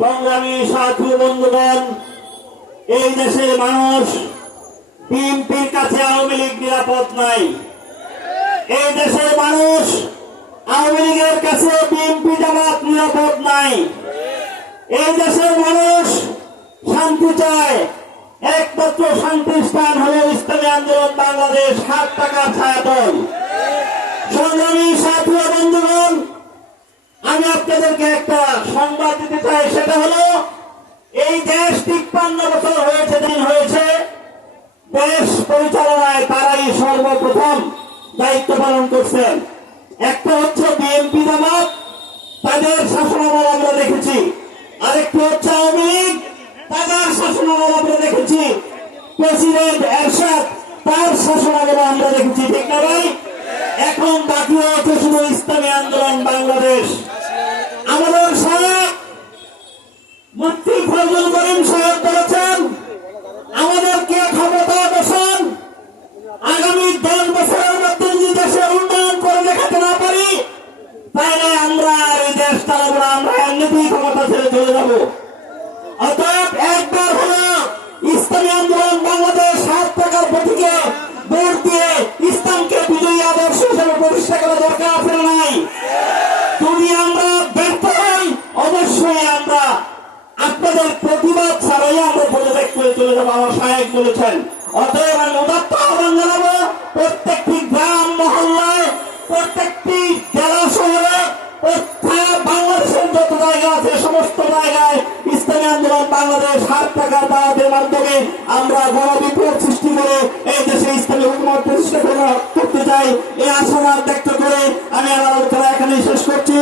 সংগ্রামী সাথী বন্ধুগণ, এই দেশের মানুষ বিএনপির কাছে আওয়ামী লীগ নিরাপদ নাই। এই দেশের মানুষ আওয়ামী লীগের কাছে বিএনপি জামাত নিরাপদ নাই। এই দেশের মানুষ শান্তি চায়। একমাত্র শান্তির স্থান হল ইসলামী আন্দোলন বাংলাদেশ, 7 টাকার ছায়াতল। সংগ্রামী সাথী বন্ধুগণ, আমি আপনাদেরকে একটা সংবাদ দিতে চাই, সেটা হলো এই দেশ 53 বছর হয়েছে দেশ পরিচালনায় তারাই সর্বপ্রথম দায়িত্ব পালন করছেন। একটা হচ্ছে বিএনপি জামাত, তাদের শাসনামল আমরা দেখেছি। আরেকটি হচ্ছে আওয়ামী লীগ, তাদের শাসনামল আমরা দেখেছি। প্রেসিডেন্ট এরশাদ, তার শাসনামল আমরা দেখেছি, ঠিক না ভাই? এখন বাকি হচ্ছে শুধু ইসলামী আন্দোলন বাংলাদেশ। আমাদের সাহেব মুফতি ফজলুল করিম সাহেব বলেছেন, আমাদেরকে ক্ষমতা বসান, আগামী 10 বছরের মধ্যে যদি দেশের উন্নয়ন করে দেখাতে না পারি, তাহলে আমরা এই দেশ চালাবো না, আমরা এমনিতেই ক্ষমতা ছেড়ে চলে যাব। অতএব একবার হলো ইসলামী আন্দোলন বাংলাদেশ 7 টাকার প্রতীকে ভোট দিয়ে ইসলামকে বিজয়ী আদর্শ হিসেবে প্রতিষ্ঠা করা দরকার আছে না নাই? যদি আমরা ব্যর্থ হই, অবশ্যই আমরা আপনাদের প্রতিবাদ ছাড়াই আমরা পদত্যাগ করে চলে যাবো, আমার সাহেব বলেছেন। অতএব আমি উদাত্ত আহ্বান জানাবো, প্রত্যেকটি গ্রাম মহল্লায়, প্রত্যেকটি জেলা শহরে, বাংলাদেশের যত জায়গা আছে সমস্ত জায়গায় ইসলামী আন্দোলন বাংলাদেশ 7 টাকার দাওয়াতের মাধ্যমে আমরা গণবিপ্লব সৃষ্টি করে এই দেশে ইসলামী হুকুমত প্রতিষ্ঠা করতে চাই। এই আশাবাদ ব্যক্ত করে আমি আমার আলোচনা এখানে শেষ করছি।